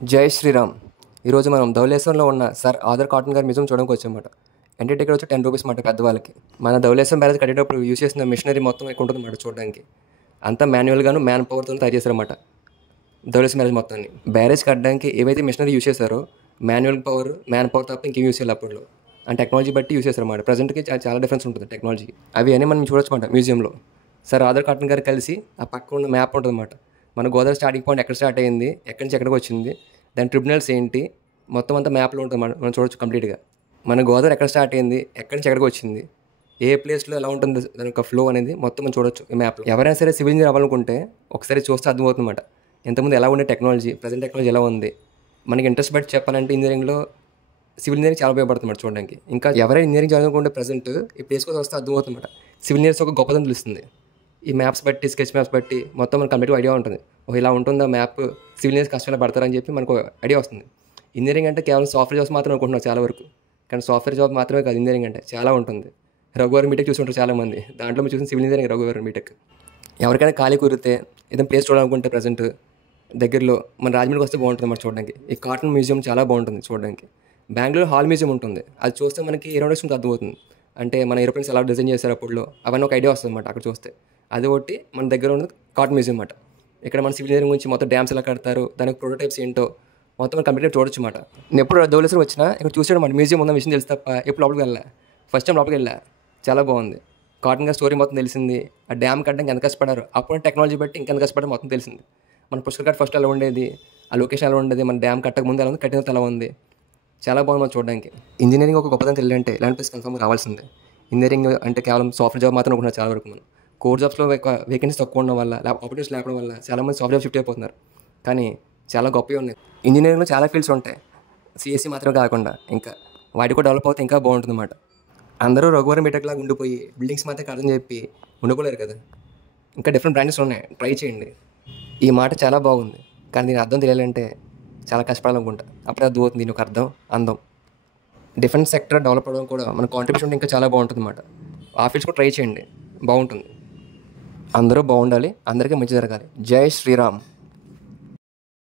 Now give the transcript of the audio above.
జై శ్రీరామ్. ఈరోజు మనం ధవళేశ్వరంలో ఉన్న సార్ ఆధార్ కాటన్ గారి మ్యూజియం చూడడానికి వచ్చామన్నమాట. ఎంట్రీ టికెట్ వచ్చి 10 రూపీస్ మాట పెద్దవాళ్ళకి. మన ధవళేశ్వరం బ్యారేజ్ కట్టేటప్పుడు యూజ్ చేసిన మిషనరీ మొత్తం ఇక్కడ ఉంటుందన్నమాట చూడడానికి. అంతా మాన్యువల్గాను మ్యాన్ పవర్తో తయారు చేశారన్నమాట ధవళేశ్వరం బ్యారేజ్ మొత్తాన్ని. బ్యారేజ్ కట్టడానికి ఏవైతే మిషనరీ యూజ్ చేశారో మ్యాన్ పవర్ తప్ప ఇంకేం యూజ్ చేయాలి అప్పట్లో. ఆ టెక్నాలజీ బట్టి యూజ్ చేశారన్నమాట. ప్రజెంట్కి చాలా డిఫరెన్స్ ఉంటుంది టెక్నాలజీ. అవి అన్నీ మనం చూడొచ్చు అన్నమాట మ్యూజియంలో. సార్ ఆధార్ కాటన్ గారు కలిసి ఆ పక్క ఉన్న మ్యాప్ ఉంటుందన్నమాట. మన గోదావరి స్టార్టింగ్ పాయింట్ ఎక్కడ స్టార్ట్ అయింది, ఎక్కడి నుంచి ఎక్కడికి వచ్చింది, దాని ట్రిబ్యునల్స్ ఏంటి, మొత్తం అంతా మ్యాప్లో ఉంటుంది మనం చూడొచ్చు కంప్లీట్గా. మన గోదావరి ఎక్కడ స్టార్ట్ అయింది, ఎక్కడి నుంచి ఎక్కడికి వచ్చింది, ఏ ప్లేస్లో ఎలా ఉంటుంది దాని యొక్క ఫ్లో అనేది మొత్తం మనం చూడొచ్చు ఈ మ్యాప్లో. ఎవరైనా సరే సివిల్ ఇంజనీర్ అవ్వాలనుకుంటే ఒకసారి చూస్తే అర్థమవుతుందన్నమాట. ఇంతకుముందు ఎలా ఉండే టెక్నాలజీ, ప్రజెంట్ టెక్నాలజీ ఎలా ఉంది. మనకి ఇంట్రెస్ట్ బట్టి చెప్పాలంటే ఇంజనీరింగ్లో సివిల్ ఇంజనీరింగ్ చాలా ఉపయోగపడుతుంది చూడడానికి. ఇంకా ఎవరైనా ఇంజనీరింగ్ చదువుకుంటే ప్రజెంట్ ఈ ప్లేస్ కోసం వస్తే అర్థమవుతుందన్నమాట. సివిల్ ఇంజనీర్స్ ఒక గొప్పదని తెలుస్తుంది. ఈ మ్యాప్స్ బట్టి, స్కెచ్ మ్యాప్స్ బట్టి మొత్తం మనకు కంప్లీట్గా ఐడియా ఉంటుంది. ఇలా ఉంటుందా మ్యాప్, సివిల్ ఇంజనీర్స్ కష్టంగా పడతారని చెప్పి మనకు ఐడియా వస్తుంది. ఇంజనీరింగ్ అంటే కేవలం సాఫ్ట్వేర్ జాబ్స్ మాత్రం అనుకుంటున్నారు చాలా వరకు. కానీ సాఫ్ట్వేర్ జాబ్ మాత్రమే కాదు, ఇంజనీరింగ్ అంటే చాలా ఉంటుంది. రఘువరన్ బీటెక్ చూసుకుంటారు చాలామంది. దాంట్లో మీరు చూసిన సివిల్ ఇంజనీరింగ్ రఘువరన్ బీటెక్. ఎవరికైనా ఖాళీ కుదిరితే ఏదైనా ప్లేస్ చూడాలనుకుంటే ప్రజెంట్ దగ్గరలో మన రాజమండ్రికి వస్తే బాగుంటుంది మరి చూడడానికి. ఈ కాటన్ మ్యూజియం చాలా బాగుంటుంది చూడడానికి. బెంగళూరు హాల్ మ్యూజియం ఉంటుంది. అది చూస్తే మనకి ఏరోనాటిక్స్ అర్థమవుతుంది. అంటే మన ఏరోప్లేన్స్ ఎలా డిజైన్ చేశారు అప్పుడులో అవన్నీ ఒక ఐడియా వస్తుంది అన్నమాట అక్కడ చూస్తే. అది ఒకటి మన దగ్గర ఉన్నది కాటన్ మ్యూజియం అన్నమాట. ఇక్కడ మన సివిల్ ఇంజనీరింగ్ గురించి మొత్తం డ్యామ్స్ ఎలా కడతారు, దానికి ప్రోటోటైప్స్ ఏంటో మొత్తం మనం కంప్లీట్గా చూడొచ్చు అన్నమాట. నేను ఎప్పుడు ధవళేశ్వరం వచ్చినా ఇక్కడ చూసాడు మన మ్యూజియం ఉన్న విషయం తెలుసు తప్ప ఎప్పుడు లోపలికి వెళ్ళా. ఫస్ట్ టైం లోపలికి వెళ్ళా, చాలా బాగుంది. కాటన్ గారి స్టోరీ మొత్తం తెలిసింది. ఆ డ్యామ్ కట్టడానికి ఎంత కష్టపడారు, అప్పుడు టెక్నాలజీ బట్టి ఇంకెంత కష్టపడారు మొత్తం తెలిసింది. మన పుష్కర్ ఘాట్ ఫస్ట్ ఎలా ఉండేది, ఆ లొకేషన్ ఎలా ఉండేది, మన డ్యామ్ కట్టక ముందు ఎలా ఉంది, కట్టిన ఎలా ఉంది, చాలా బాగుంది మనం చూడడానికి. ఇంజనీరింగ్ ఒక గొప్పదని తెలియాలంటే ఇలాంటి ప్లేస్ కన్ఫర్మ్గా రావాల్సిందే. ఇంజనీరింగ్ అంటే కేవలం సాఫ్ట్వేర్ జాబ్ మాత్రం అనుకున్నారు చాలా వరకు. మనం కోర్ జాబ్స్లో వేకెన్సీ తక్కువ ఉండడం వల్ల, ఆపర్చునిటీస్ లేకపోవడం వల్ల చాలామంది సాఫ్ట్ జాబ్ షిఫ్ట్ అయిపోతున్నారు. కానీ చాలా గొప్పవి ఉన్నాయి. ఇంజనీరింగ్లో చాలా ఫీల్డ్స్ ఉంటాయి, సిఎస్సి మాత్రమే కాకుండా ఇంకా వాటి కూడా డెవలప్ అవుతే ఇంకా బాగుంటుంది అన్నమాట. అందరూ రఘువరన్ బీటెక్ లాగా ఉండిపోయి బిల్డింగ్స్ మాత్రం కడదని చెప్పి ఉండిపోలేరు కదా. ఇంకా డిఫరెంట్ బ్రాంచెస్ ఉన్నాయి, ట్రై చేయండి. ఈ మాట చాలా బాగుంది, కానీ దీని అర్థం తెలియాలంటే చాలా కష్టపడాలనుకుంటా. అప్పుడే అర్థమవుతుంది దీని ఒక అర్థం, అందం. డిఫెన్స్ సెక్టర్ డెవలప్ అవ్వడం కూడా మన కాంట్రిబ్యూషన్ ఇంకా చాలా బాగుంటుంది అన్నమాట. ఆ ఫీల్డ్స్ కూడా ట్రై చేయండి, బాగుంటుంది. అందరూ బాగుండాలి, అందరికీ మంచి జరగాలి. జై శ్రీరామ్.